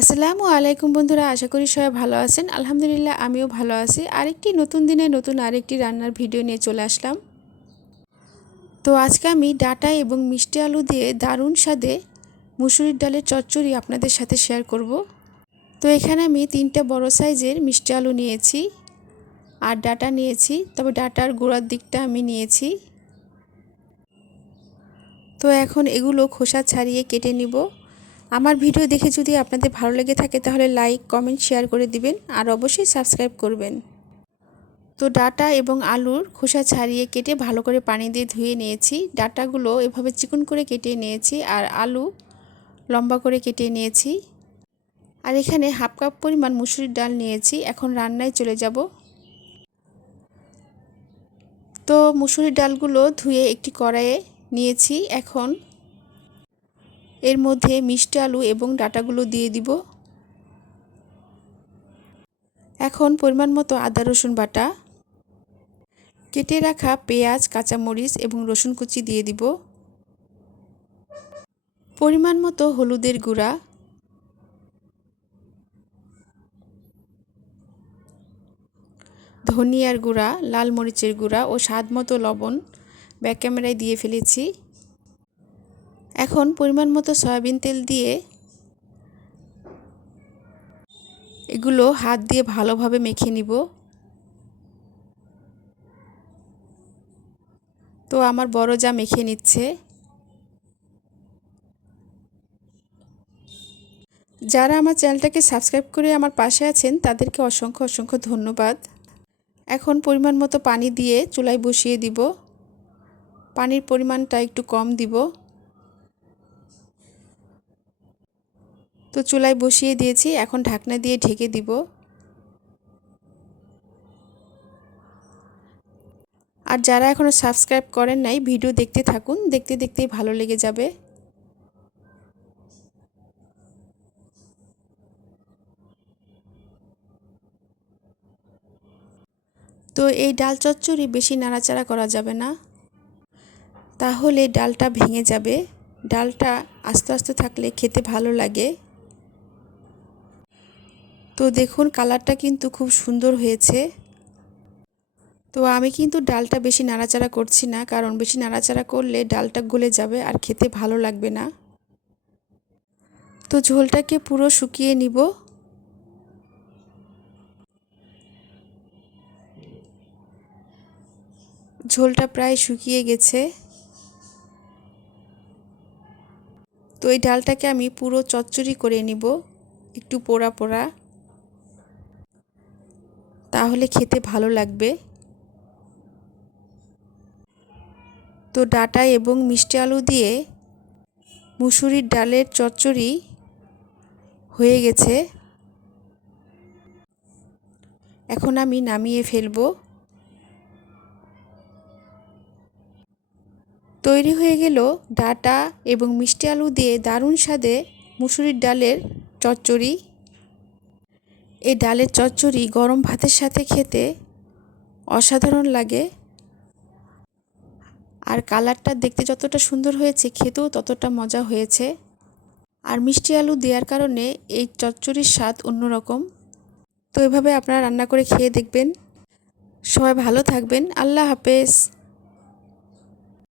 আসসালামু আলাইকুম বন্ধুরা, আশা করি সবাই ভালো আছেন। আলহামদুলিল্লাহ আমিও ভালো আছি। আরেকটি নতুন দিনে নতুন আরেকটি রান্নার ভিডিও নিয়ে চলে আসলাম। তো আজকে আমি ডাঁটা এবং মিষ্টি আলু দিয়ে দারুণ স্বাদে মুসুরির ডালের চচ্চড়ি আপনাদের সাথে শেয়ার করব। তো এখানে আমি 3টা বড় সাইজের মিষ্টি আলু নিয়েছি আর ডাঁটা নিয়েছি, তবে ডাঁটার গোড়ার দিকটা আমি নিয়েছি। তো এখন এগুলো খোসা ছাড়িয়ে কেটে নিব। আমার ভিডিও দেখে যদি আপনাদের ভালো লেগে থাকে তাহলে লাইক, কমেন্ট, শেয়ার করে দিবেন আর অবশ্যই সাবস্ক্রাইব করবেন। তো ডাঁটা এবং আলুর খোসা ছাড়িয়ে কেটে ভালো করে পানি দিয়ে ধুয়ে নিয়েছি। ডাঁটাগুলো এভাবে চিকন করে কেটে নিয়েছি আর আলু লম্বা করে কেটে নিয়েছি। আর এখানে হাফ কাপ পরিমাণ মুসুরির ডাল নিয়েছি। এখন রান্নায় চলে যাব। তো মুসুরির ডালগুলো ধুয়ে একটি কড়াইয়ে নিয়েছি। এখন এর মধ্যে মিষ্টি আলু এবং ডাঁটাগুলো দিয়ে দিব। এখন পরিমাণ মতো আদা রসুন বাটা, কেটে রাখা পেঁয়াজ, কাঁচামরিচ এবং রসুন কুচি দিয়ে দিব। পরিমাণ মতো হলুদের গুঁড়া, ধনিয়ার গুঁড়া, লাল মরিচের গুঁড়া ও স্বাদ মতো লবণ ব্যাক ক্যামেরায় দিয়ে ফেলেছি। এখন পরিমাণ মতো সয়াবিন তেল দিয়ে এগুলো হাত দিয়ে ভালোভাবে মেখে নিব। তো আমার বড় যা মেখে নিচ্ছে। যারা আমার চ্যানেলটাকে সাবস্ক্রাইব করে আমার পাশে আছেন তাদেরকে অসংখ্য অসংখ্য ধন্যবাদ। এখন পরিমাণ মতো পানি দিয়ে চুলায় বসিয়ে দিব। পানির পরিমাণটা একটু কম দিব। তো চুলায় বসিয়ে দিয়েছি, এখন ঢাকনা দিয়ে ঢেকে দিব। আর যারা এখনও সাবস্ক্রাইব করেন নাই ভিডিও দেখতে থাকুন, দেখতে দেখতেই ভালো লেগে যাবে। তো এই ডাল চচ্চড়ি বেশি নাড়াচাড়া করা যাবে না, তাহলে ডালটা ভেঙে যাবে। ডালটা আস্তে আস্তে থাকলে খেতে ভালো লাগে। তো দেখুন কালারটা কিন্তু খুব সুন্দর হয়েছে। তো আমি কিন্তু ডালটা বেশি নাড়াচাড়া করছি না, কারণ বেশি নাড়াচাড়া করলে ডালটা গলে যাবে আর খেতে ভালো লাগবে না। তো ঝোলটাকে পুরো শুকিয়ে নিব। ঝোলটা প্রায় শুকিয়ে গেছে। তো এই ডালটাকে আমি পুরো চচ্চড়ি করে নিব, একটু পোড়া পোড়া, তাহলে খেতে ভালো লাগবে। তো ডাঁটা এবং মিষ্টি আলু দিয়ে মুসুরির ডালের চচ্চড়ি হয়ে গেছে। এখন আমি নামিয়ে ফেলব। তৈরি হয়ে গেল ডাঁটা এবং মিষ্টি আলু দিয়ে দারুণ স্বাদে মুসুরির ডালের চচ্চড়ি। এই ডালের চচ্চড়ি গরম ভাতের সাথে খেতে অসাধারণ লাগে। আর কালারটা দেখতে যতটা সুন্দর হয়েছে খেতেও ততটা মজা হয়েছে। আর মিষ্টি আলু দেওয়ার কারণে এই চচ্চড়ির স্বাদ অন্যরকম। তো এভাবে আপনারা রান্না করে খেয়ে দেখবেন। সবাই ভালো থাকবেন। আল্লাহ হাফেজ।